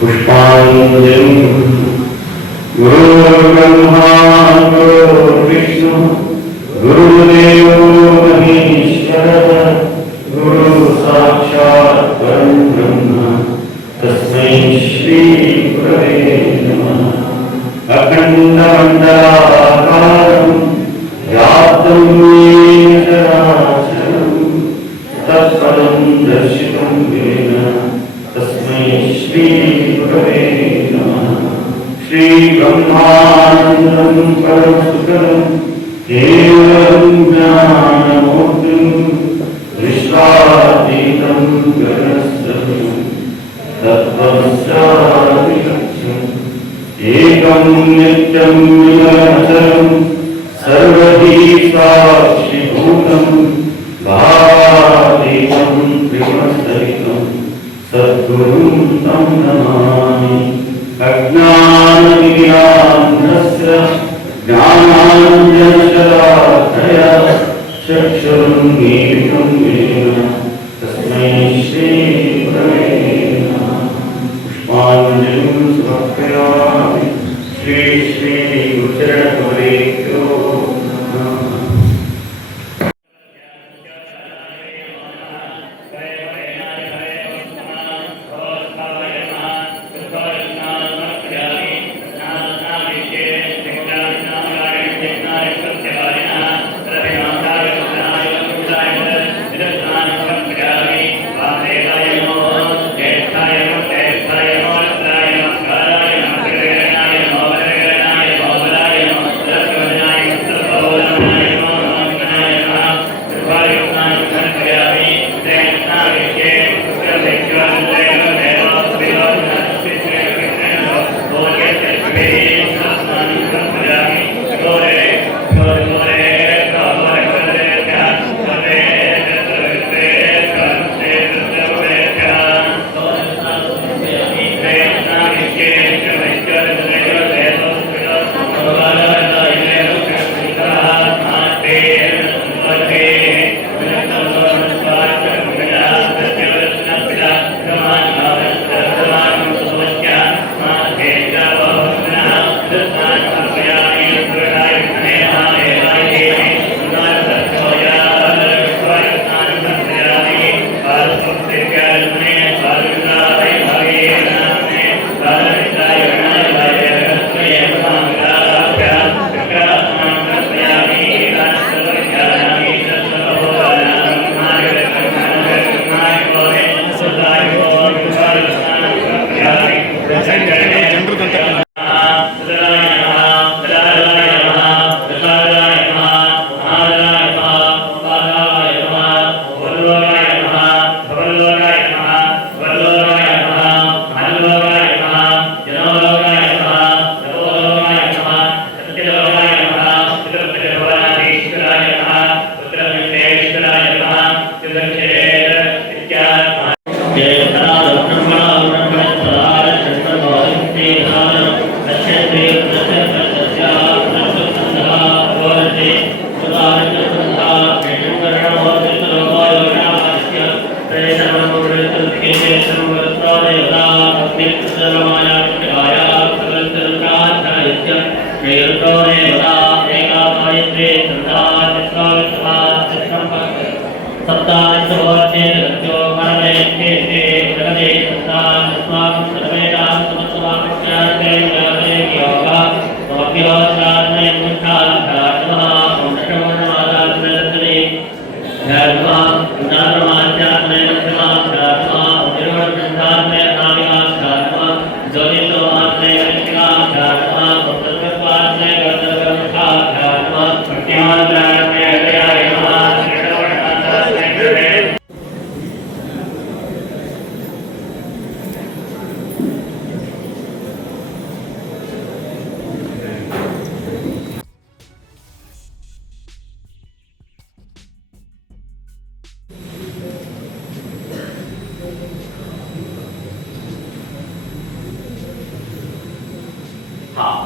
पुष्पाञ्जलिं गुरुर्ब्रह्मा गुरुर्विष्णु गुरुदेवो महेश्वरः गुरु साक्षात् परब्रह्म तस्मै श्री गुरवे नमः। अखण्डमण्डलाकारं व्याप्तं येन चराचरं तत्पदं दर्शितं येन तस्मै श्री गुरवे नमः। श्री ब्रह्मानन्दं परमसुखदं केवलं ज्ञानमूर्तिं विश्वातीतं गगनसदृशं तत्त्वमस्यादिलक्ष्यम् एकं नित्यं निरञ्जनं सर्वधी साक्षिभूतं भावातीतं त्रिगुणसहितं सद्गुरुं तं नमामि। अज्ञानविज्ञानस्य ज्ञानाञ्जनशलाकया चक्षुरुन्मीलितं येन तस्मै श्रीगुरवे नमः। पुष्पाञ्जलिं समर्पयामि श्री श्री गुरुचरणकमलेभ्यो नमः।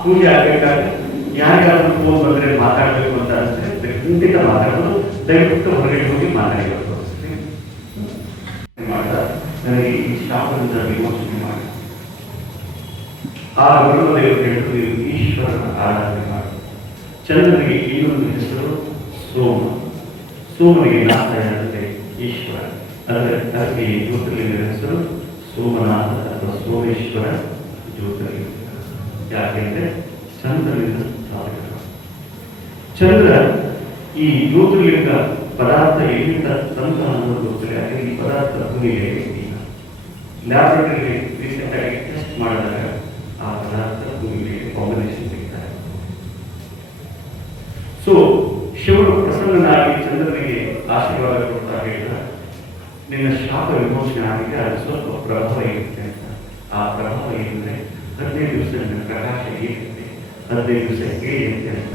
ಪೂಜೆ ಆಗಬೇಕಾದ್ರೆ ಯಾರಿಗಾದ್ರೂ ಫೋನ್ ಬಂದರೆ ಮಾತಾಡಬೇಕು ಅಂತ ಅನಿಸಿದ್ರೆ ಖಂಡಿತ ಮಾತಾಡೋದು, ದಯವಿಟ್ಟು ಹೊರಗಡೆ ಹೋಗಿ ಮಾತಾಡಬೇಕು. ವಿಮೋಚನೆ ಮಾಡಿ. ಆ ಬ್ರಹ್ಮದೇವರು ಹೇಳಿದ್ರು, ನೀವು ಈಶ್ವರನ ಆರಾಧನೆ ಮಾಡಿ. ಚಂದ್ರನಿಗೆ ಇನ್ನೊಂದು ಹೆಸರು ಸೋಮ. ಸೋಮನಿಗೆ ನಾಥ ಅಂದರೆ ಈಶ್ವರ. ಅದಕ್ಕೆ ಈ ಜ್ಯೋತಿರ್ಲಿಂಗದ ಹೆಸರು ಸೋಮನಾಥ ಅಥವಾ ಸೋಮೇಶ್ವರ ಜ್ಯೋತಿರ್ಲಿಂಗ. ಯಾಕೆಂದ್ರೆ ಚಂದ್ರನಿಂದ ಸ್ಥಾಪಿತ. ಚಂದ್ರ ಈ ಜ್ಯೋತಿರ್ಲಿಂಗ ಪದಾರ್ಥ ಎಲ್ಲಿಂದ ತಂತ ಅನ್ನೋದು ಗೊತ್ತಿಲ್ಲ. ಯಾಕೆ ಈ ಪದಾರ್ಥ ಭೂಮಿಗೆ ಇಲ್ಲ. ಲ್ಯಾಬ್ರೇಟರಿಗೆ ರೀಸೆಂಟ್ ಆಗಿ ಟೆಸ್ಟ್ ಮಾಡಿದಾಗ ಆ ಪದಾರ್ಥ ಭೂಮಿಗೆ ಕಾಂಬಿನೇಷನ್ ಸಿಗ್ತಾರೆ. ಸೊ ಶಿವರು ಪ್ರಸನ್ನನಾಗಿ ಚಂದ್ರನಿಗೆ ಆಶೀರ್ವಾದ ಕೊಡ್ತಾ ಹೇಳಿದ, ನಿನ್ನ ಶಾಪ ವಿಮೋಚನೆ ಆಗಿದೆ, ಅದು ಸ್ವಲ್ಪ ಪ್ರಭಾವ ಇರುತ್ತೆ ಅಂತ. ಆ ಪ್ರಭಾವ ಏನಂದ್ರೆ 15 ದಿವಸ ನಿನ್ನ ಪ್ರಕಾಶ ಏರುತ್ತೆ, 15 ದಿವಸ ಏಳಿರುತ್ತೆ ಅಂತ.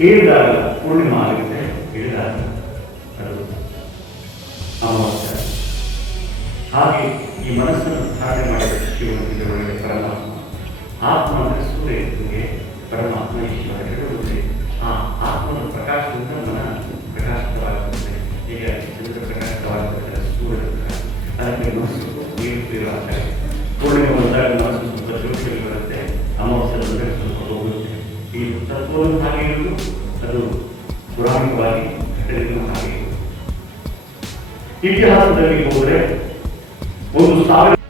ಹೇಳಿದಾಗ ಪೂರ್ಣಿಮಾ ಆಗುತ್ತೆ, ಹೇಳಿದಾಗ ಅದು ಅಮಾವಾಸ್ಯ. ಹಾಗೆ ಈ ಮನಸ್ಸನ್ನು ಧಾರಣೆ ಮಾಡಿದ ಶಿವನಿಗೆ ಒಳ್ಳೆಯ ಪರಮಾತ್ಮ. ಆತ್ಮ ಅಂದರೆ ಸೂರ್ಯನಿಗೆ ಪರಮಾತ್ಮ ಈಶ್ವರ ಹೇಳುವುದೇ. ಆ ಆತ್ಮನ ಪ್ರಕಾಶದಿಂದ ಮನ ಪ್ರಕಾಶಿತವಾಗುತ್ತದೆ. ಈಗ ಚಂದ್ರ ಪ್ರಕಾಶಿತವಾಗುತ್ತದೆ, ಸೂರ್ಯನ ಪ್ರಕಾಶ. ಅದಕ್ಕೆ ಮನಸ್ಸು ನೀರುತ್ತೀರಾಗ್ತದೆ. ಪೂರ್ಣಿಮೆ ಬಂದಾಗ ಮನಸ್ಸು ಸ್ವಲ್ಪ ಜೋಶಿಯಲ್ಲಿ ಬರುತ್ತೆ, ಅಮಾವಾಸ್ಯ ಬಂದರೆ ಸ್ವಲ್ಪ ಹೋಗುತ್ತೆ. ಈ ತತ್ವವನ್ನು ಹಾಗೆ ಇರುವುದು, ಅದು ಪುರಾಣಿಕವಾಗಿ ಘಟನೆಗಳು ಹಾಗೆ ಇರುವುದು. ಇತಿಹಾಸದಲ್ಲಿ ಹೋದರೆ 1,000